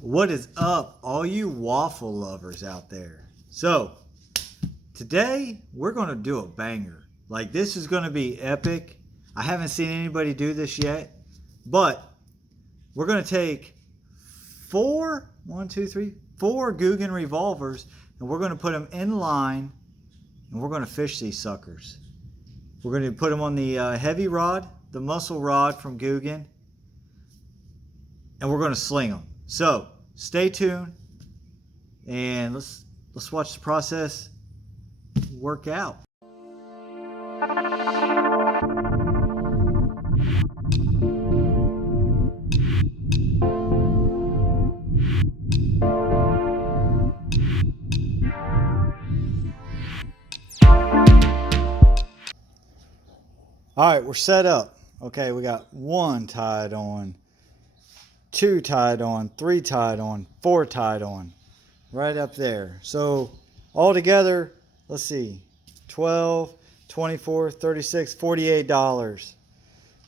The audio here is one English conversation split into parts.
What is up, all you waffle lovers out there? So, today we're going to do a banger. Like, this is going to be epic. I haven't seen anybody do this yet, but we're going to take four googan revolvers, and we're going to put them in line, and we're going to fish these suckers. We're going to put them on the heavy rod, the muscle rod from Googan, and we're going to sling them. So, stay tuned, and let's watch the process work out. All right, we're set up. Okay, we got 1 tied on, 2 tied on, 3 tied on, 4 tied on, right up there. So all together, let's see, 12, 24, 36, $48.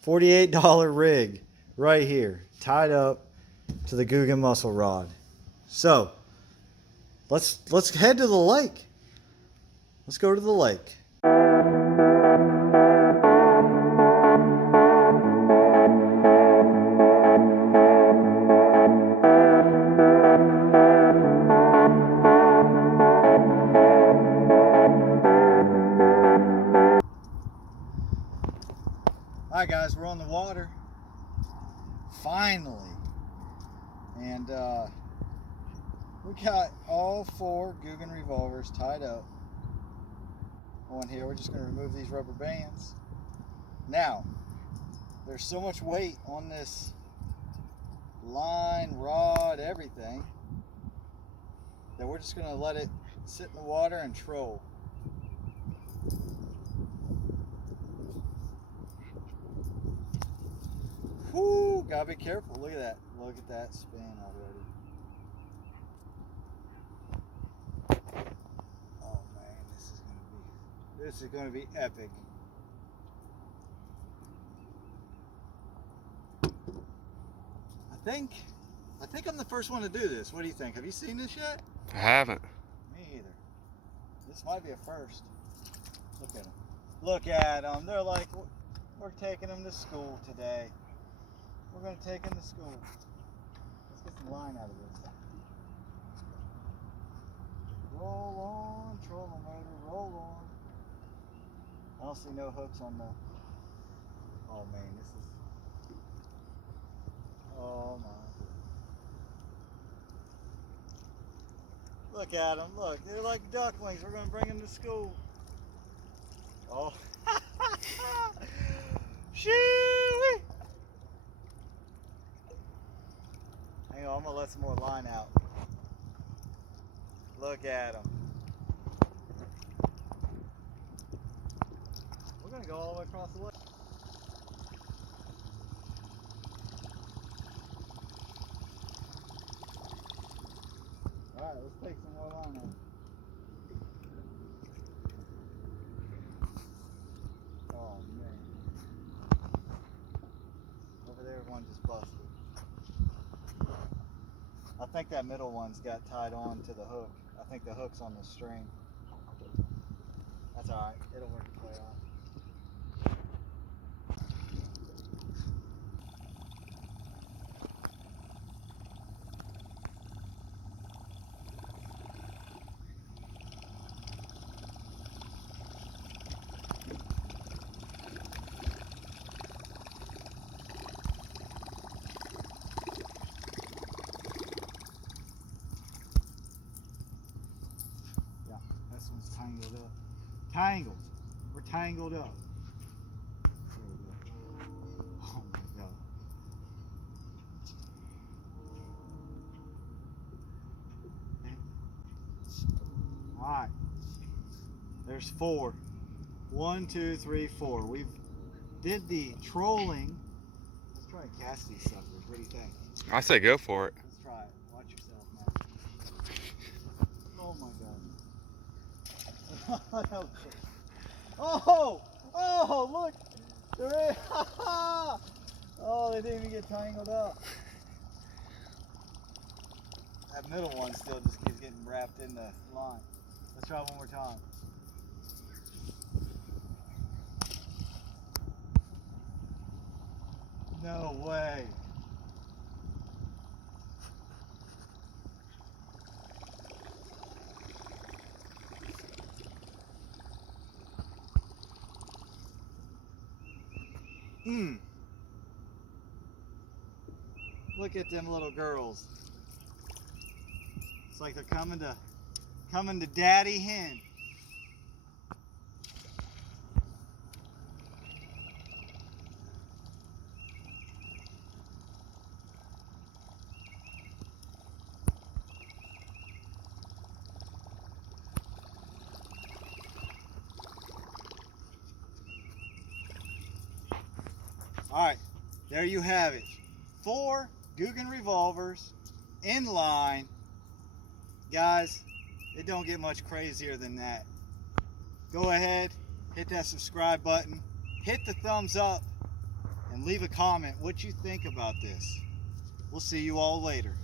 $48 rig right here, tied up to the Googan muscle rod. So let's head to the lake. Let's go to the lake. All right, guys, we're on the water, finally, and we got all 4 Googan revolvers tied up on here. We're just going to remove these rubber bands. Now, there's so much weight on this line, rod, everything, that we're just going to let it sit in the water and troll. Whoo, gotta be careful. Look at that. Look at that spin already. Oh man, this is gonna be epic. I think I'm the first one to do this. What do you think? Have you seen this yet? I haven't. Me either. This might be a first. Look at them. Look at them. They're like, we're taking them to school today. We're going to take him to school. Let's get some line out of this. Roll on, trolling motor, roll on. I don't see no hooks on the... Oh man, this is... Oh my. Look at them, look. They're like ducklings. We're going to bring them to school. Oh. Shoo-wee! Hang on, I'm going to let some more line out. Look at them. We're going to go all the way across the lake. Alright, let's take some more line out. Oh man. Over there, one just busted. I think that middle one's got tied on to the hook. I think the hook's on the string. That's alright. It'll work its way out. Tangled up. Tangled. We're tangled up. There we go. Oh my god. Alright. There's 4. 1, 2, 3, 4. We've did the trolling. Let's try and cast these suckers. What do you think? I say go for it. Let's try it. Watch yourself, man. Oh my god. Oh! Oh, look! They're in. Oh, they didn't even get tangled up. That middle one still just keeps getting wrapped in the line. Let's try one more time. No way. Look at them little girls. It's like they're coming to Daddy Hen. All right, there you have it. 4 Googan revolvers in line. Guys, it don't get much crazier than that. Go ahead, hit that subscribe button, hit the thumbs up, and leave a comment what you think about this. We'll see you all later.